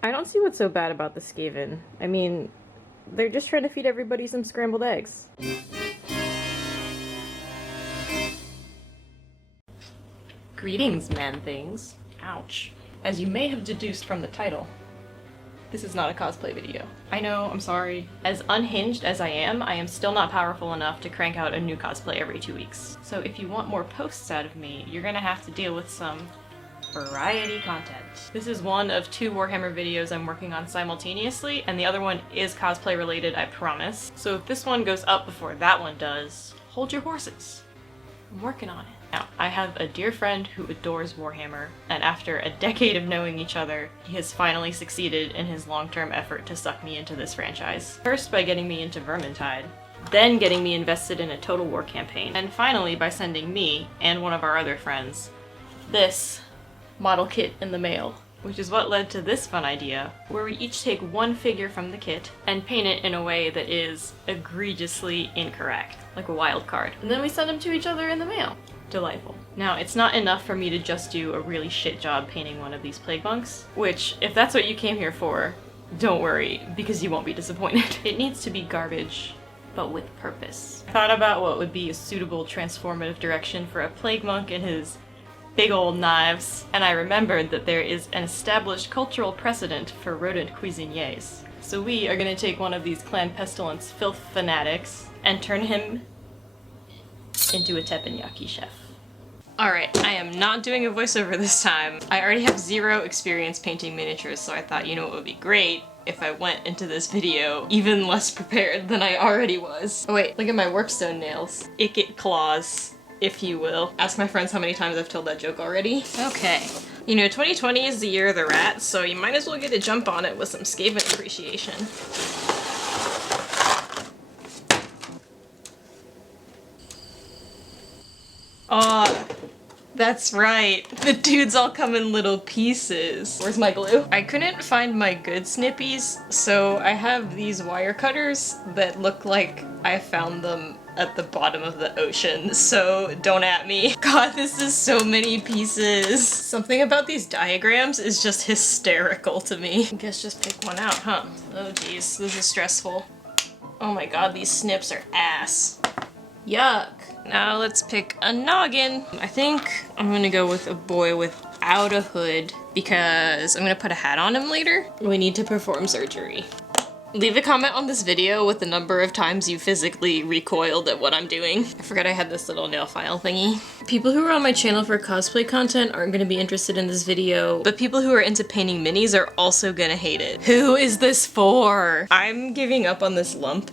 I don't see what's so bad about the Skaven. I mean, they're just trying to feed everybody some scrambled eggs. Greetings, man-things. Ouch. As you may have deduced from the title, this is not a cosplay video. I know, I'm sorry. As unhinged as I am still not powerful enough to crank out a new cosplay every 2 weeks. So if you want more posts out of me, you're gonna have to deal with some variety content. This is one of 2 Warhammer videos I'm working on simultaneously, and the other one is cosplay related, I promise. So if this one goes up before that one does, hold your horses. I'm working on it. Now, I have a dear friend who adores Warhammer, and after a decade of knowing each other, he has finally succeeded in his long-term effort to suck me into this franchise. First by getting me into Vermintide, then getting me invested in a Total War campaign, and finally by sending me, and one of our other friends, this model kit in the mail. Which is what led to this fun idea, where we each take one figure from the kit and paint it in a way that is egregiously incorrect, like a wild card. And then we send them to each other in the mail. Delightful. Now, it's not enough for me to just do a really shit job painting one of these plague monks, which, if that's what you came here for, don't worry, because you won't be disappointed. It needs to be garbage, but with purpose. I thought about what would be a suitable transformative direction for a plague monk and his big old knives, and I remembered that there is an established cultural precedent for rodent cuisiniers. So we are gonna take one of these clan pestilens filth fanatics and turn him into a teppanyaki chef. Alright, I am not doing a voiceover this time. I already have 0 experience painting miniatures, so I thought, you know what would be great if I went into this video even less prepared than I already was. Oh wait, look at my workstone nails. Ick claws, if you will. Ask my friends how many times I've told that joke already. Okay. You know, 2020 is the year of the rat, so you might as well get a jump on it with some Skaven appreciation. Oh, that's right. The dudes all come in little pieces. Where's my glue? I couldn't find my good snippies, so I have these wire cutters that look like I found them at the bottom of the ocean, so don't at me. God, this is so many pieces. Something about these diagrams is just hysterical to me. I guess just pick one out, huh? Oh geez, this is stressful. Oh my god, these snips are ass. Yuck. Now let's pick a noggin. I think I'm gonna go with a boy without a hood because I'm gonna put a hat on him later. We need to perform surgery. Leave a comment on this video with the number of times you physically recoiled at what I'm doing. I forgot I had this little nail file thingy. People who are on my channel for cosplay content aren't gonna be interested in this video, but people who are into painting minis are also gonna hate it. Who is this for? I'm giving up on this lump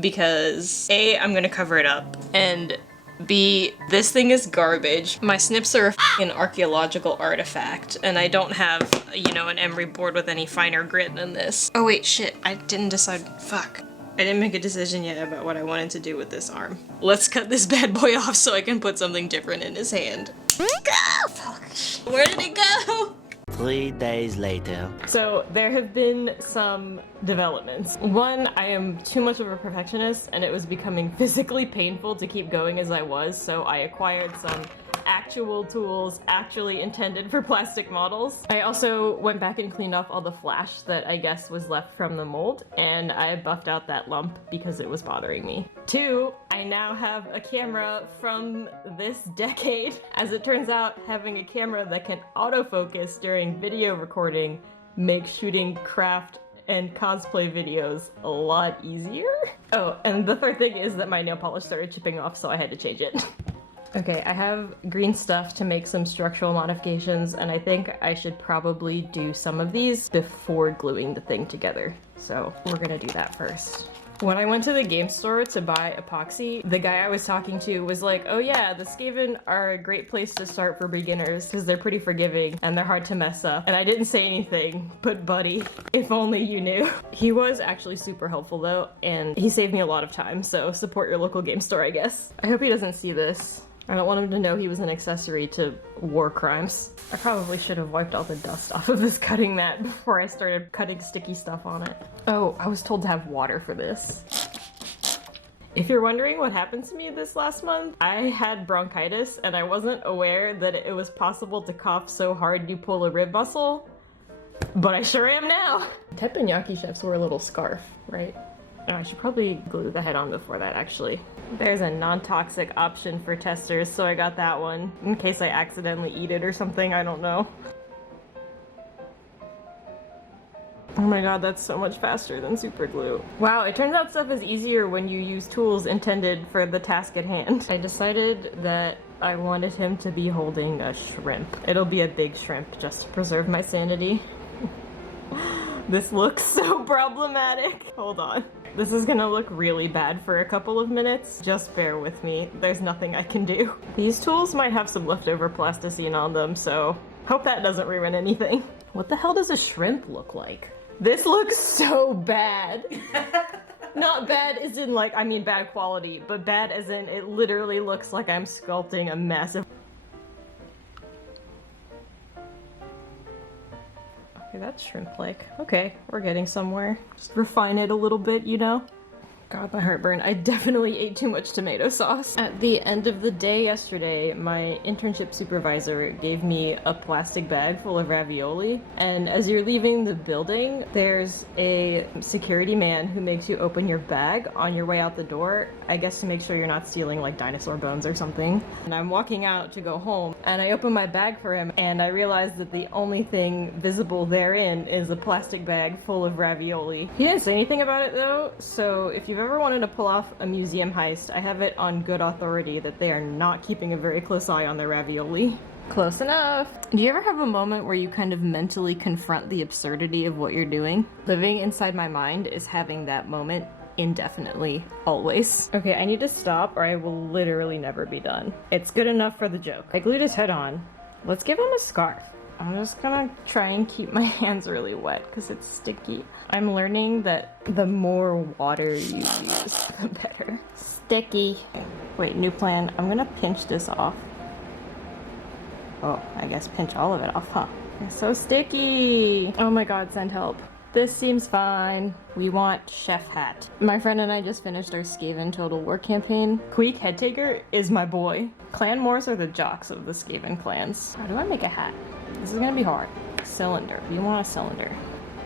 because A, I'm gonna cover it up, and B, this thing is garbage. My snips are a f***ing archaeological artifact, and I don't have, you know, an emery board with any finer grit than this. Oh wait, shit, I didn't decide. Fuck. I didn't make a decision yet about what I wanted to do with this arm. Let's cut this bad boy off so I can put something different in his hand. Go! Fuck. Where did it go? 3 days later. So there have been some developments. One, I am too much of a perfectionist and it was becoming physically painful to keep going as I was, so I acquired some actual tools actually intended for plastic models. I also went back and cleaned off all the flash that I guess was left from the mold, and I buffed out that lump because it was bothering me. 2, I now have a camera from this decade. As it turns out, having a camera that can autofocus during video recording makes shooting craft and cosplay videos a lot easier. Oh, and the 3rd thing is that my nail polish started chipping off, so I had to change it. Okay, I have green stuff to make some structural modifications, and I think I should probably do some of these before gluing the thing together. So we're gonna do that first. When I went to the game store to buy epoxy, the guy I was talking to was like, oh yeah, the Skaven are a great place to start for beginners because they're pretty forgiving and they're hard to mess up. And I didn't say anything, but buddy, if only you knew. He was actually super helpful though, and he saved me a lot of time, so support your local game store, I guess. I hope he doesn't see this. I don't want him to know he was an accessory to war crimes. I probably should have wiped all the dust off of this cutting mat before I started cutting sticky stuff on it. Oh, I was told to have water for this. If you're wondering what happened to me this last month, I had bronchitis and I wasn't aware that it was possible to cough so hard you pull a rib muscle. but I sure am now. Teppanyaki chefs wear a little scarf, right? Oh, I should probably glue the head on before that, actually. There's a non-toxic option for testers, so I got that one in case I accidentally eat it or something, I don't know. Oh my god, that's so much faster than super glue. Wow, it turns out stuff is easier when you use tools intended for the task at hand. I decided that I wanted him to be holding a shrimp. It'll be a big shrimp just to preserve my sanity. This looks so problematic. Hold on. This is gonna look really bad for a couple of minutes. Just bear with me. There's nothing I can do. These tools might have some leftover plasticine on them, so hope that doesn't ruin anything. What the hell does a shrimp look like? This looks so bad. Not bad as in like, I mean bad quality, but bad as in it literally looks like I'm sculpting a massive... Okay, that's shrimp-like. Okay, we're getting somewhere. Just refine it a little bit, you know? God, my heartburn. I definitely ate too much tomato sauce. At the end of the day yesterday, my internship supervisor gave me a plastic bag full of ravioli, and as you're leaving the building, there's a security man who makes you open your bag on your way out the door, I guess to make sure you're not stealing like dinosaur bones or something. And I'm walking out to go home, and I open my bag for him, and I realize that the only thing visible therein is a plastic bag full of ravioli. He didn't say anything about it though, so if you've ever wanted to pull off a museum heist, I have it on good authority that they are not keeping a very close eye on their ravioli. Close enough. Do you ever have a moment where you kind of mentally confront the absurdity of what you're doing? Living inside my mind is having that moment indefinitely, always. Okay, I need to stop or I will literally never be done. It's good enough for the joke. I glued his head on. Let's give him a scarf. I'm just gonna try and keep my hands really wet because it's sticky. I'm learning that the more water you use, the better. Sticky. Wait, new plan. I'm gonna pinch this off. Oh, I guess pinch all of it off, huh? It's so sticky. Oh my god, send help. This seems fine. We want chef hat. My friend and I just finished our Skaven Total War campaign. Queek Headtaker is my boy. Clan Moors are the jocks of the Skaven clans. How do I make a hat? This is gonna be hard. Cylinder. We want a cylinder.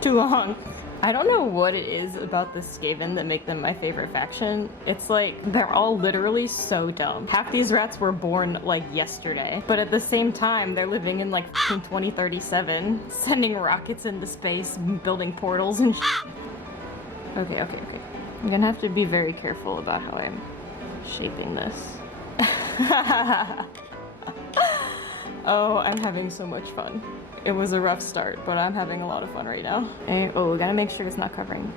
Too long. I don't know what it is about the Skaven that make them my favorite faction. It's like, they're all literally so dumb. Half these rats were born like yesterday, but at the same time, they're living in like 2037, sending rockets into space, building portals and Okay. I'm gonna have to be very careful about how I'm shaping this. Oh, I'm having so much fun. It was a rough start, but I'm having a lot of fun right now. Oh, we gotta make sure it's not covering.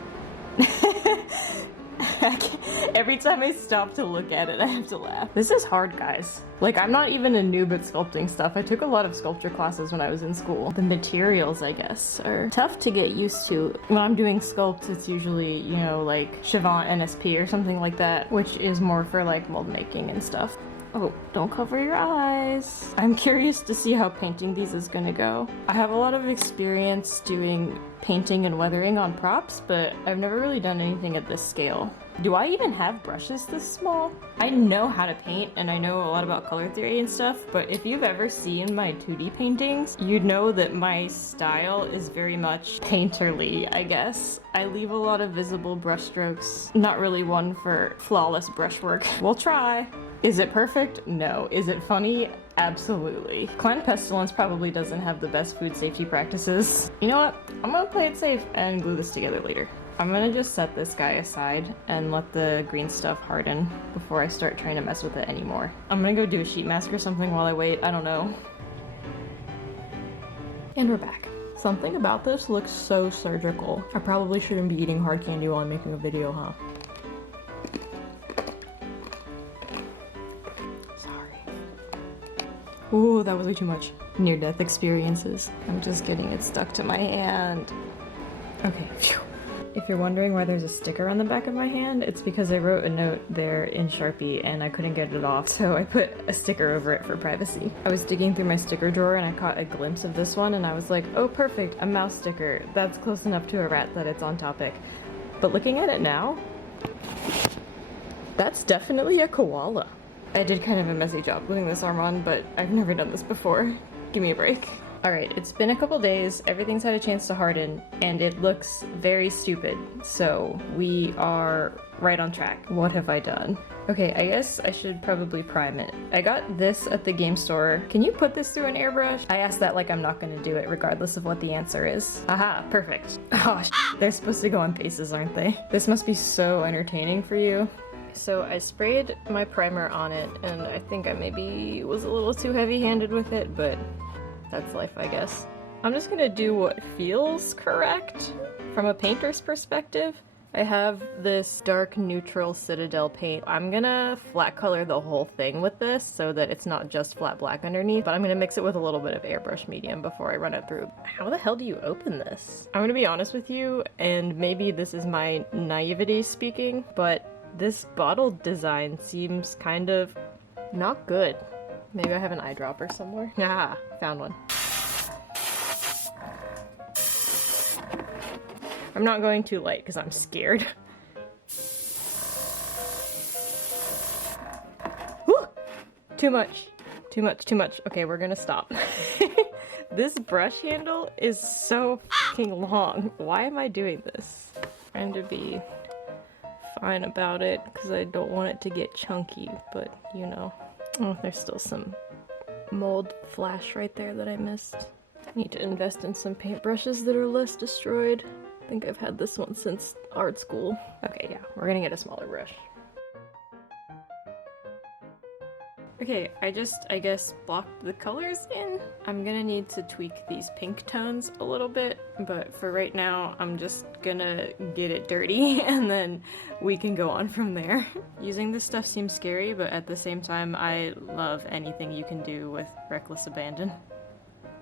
Every time I stop to look at it, I have to laugh. This is hard, guys. Like, I'm not even a noob at sculpting stuff. I took a lot of sculpture classes when I was in school. The materials, I guess, are tough to get used to. When I'm doing sculpts, it's usually, you know, like Chevant NSP or something like that, which is more for like mold making and stuff. Oh, don't cover your eyes. I'm curious to see how painting these is gonna go. I have a lot of experience doing painting and weathering on props, but I've never really done anything at this scale. Do I even have brushes this small? I know how to paint and I know a lot about color theory and stuff, but if you've ever seen my 2D paintings, you'd know that my style is very much painterly, I guess. I leave a lot of visible brush strokes. Not really one for flawless brushwork. We'll try. Is it perfect? No. Is it funny? Absolutely. Clan Pestilens probably doesn't have the best food safety practices. You know what? I'm gonna play it safe and glue this together later. I'm gonna just set this guy aside and let the green stuff harden before I start trying to mess with it anymore. I'm gonna go do a sheet mask or something while I wait, I don't know. And we're back. Something about this looks so surgical. I probably shouldn't be eating hard candy while I'm making a video, huh? Ooh, that was way too much. Near-death experiences. I'm just getting it stuck to my hand. Okay, phew. If you're wondering why there's a sticker on the back of my hand, it's because I wrote a note there in Sharpie and I couldn't get it off, so I put a sticker over it for privacy. I was digging through my sticker drawer and I caught a glimpse of this one and I was like, oh perfect, a mouse sticker. That's close enough to a rat that it's on topic. But looking at it now, that's definitely a koala. I did kind of a messy job gluing this arm on, but I've never done this before. Give me a break. Alright, it's been a couple days, everything's had a chance to harden, and it looks very stupid, so we are right on track. What have I done? Okay, I guess I should probably prime it. I got this at the game store. Can you put this through an airbrush? I asked that like I'm not gonna do it regardless of what the answer is. Aha, perfect. Oh, they're supposed to go on faces, aren't they? This must be so entertaining for you. So I sprayed my primer on it, and I think I maybe was a little too heavy-handed with it, but that's life, I guess. I'm just gonna do what feels correct from a painter's perspective. I have this dark neutral Citadel paint. I'm gonna flat color the whole thing with this so that it's not just flat black underneath, but I'm gonna mix it with a little bit of airbrush medium before I run it through. How the hell do you open this? I'm gonna be honest with you, and maybe this is my naivety speaking, but this bottle design seems kind of not good. Maybe I have an eyedropper somewhere? Ah, found one. I'm not going too light because I'm scared. Woo! Too much. Too much, too much. Okay, we're gonna stop. This brush handle is so fucking long. Why am I doing this? Trying to be fine about it because I don't want it to get chunky, but you know. Oh, there's still some mold flash right there that I missed. I need to invest in some paintbrushes that are less destroyed. I think I've had this one since art school. Okay, yeah, we're gonna get a smaller brush. Okay, I guess, blocked the colors in. I'm gonna need to tweak these pink tones a little bit, but for right now, I'm just gonna get it dirty, and then we can go on from there. Using this stuff seems scary, but at the same time, I love anything you can do with reckless abandon.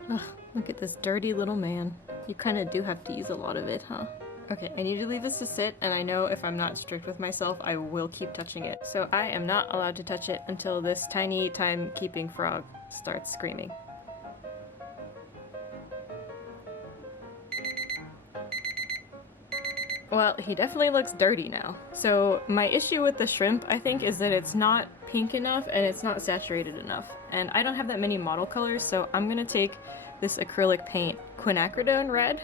Ugh, look at this dirty little man. You kinda do have to use a lot of it, huh? Okay, I need to leave this to sit, and I know if I'm not strict with myself, I will keep touching it. So I am not allowed to touch it until this tiny timekeeping frog starts screaming. Well, he definitely looks dirty now. So my issue with the shrimp, I think, is that it's not pink enough and it's not saturated enough. And I don't have that many model colors, so I'm gonna take this acrylic paint, quinacridone red.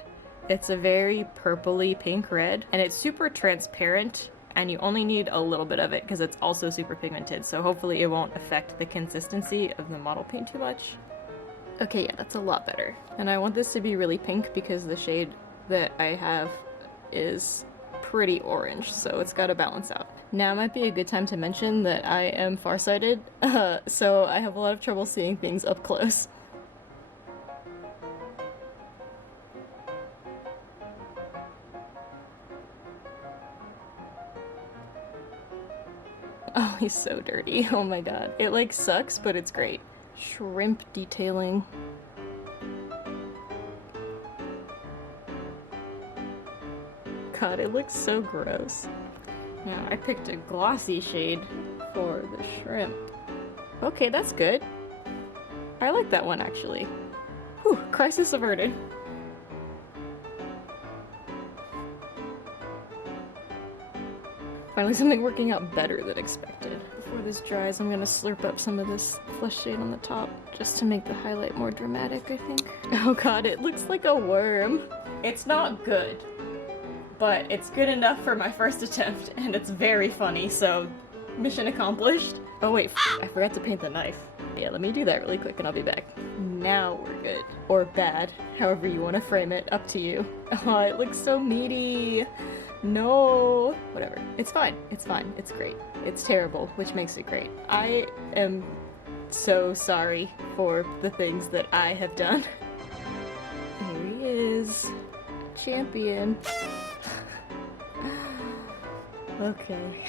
It's a very purpley pink red, and it's super transparent, and you only need a little bit of it because it's also super pigmented, so hopefully it won't affect the consistency of the model paint too much. Okay, yeah, that's a lot better. And I want this to be really pink because the shade that I have is pretty orange, so it's gotta balance out. Now might be a good time to mention that I am farsighted, so I have a lot of trouble seeing things up close. Oh, he's so dirty. Oh my god. It like sucks, but it's great. Shrimp detailing. God, it looks so gross. Now, I picked a glossy shade for the shrimp. Okay, that's good. I like that one, actually. Whew, crisis averted. Finally something working out better than expected. Before this dries, I'm gonna slurp up some of this flesh shade on the top, just to make the highlight more dramatic, I think. Oh god, it looks like a worm. It's not good, but it's good enough for my first attempt, and it's very funny, so mission accomplished. Oh wait, I forgot to paint the knife. Yeah, let me do that really quick and I'll be back. Now we're good. Or bad, however you want to frame it, up to you. Oh, it looks so meaty. No. Whatever. It's fine. It's fine. It's great. It's terrible, which makes it great. I am so sorry for the things that I have done. Here he is. Champion. Okay.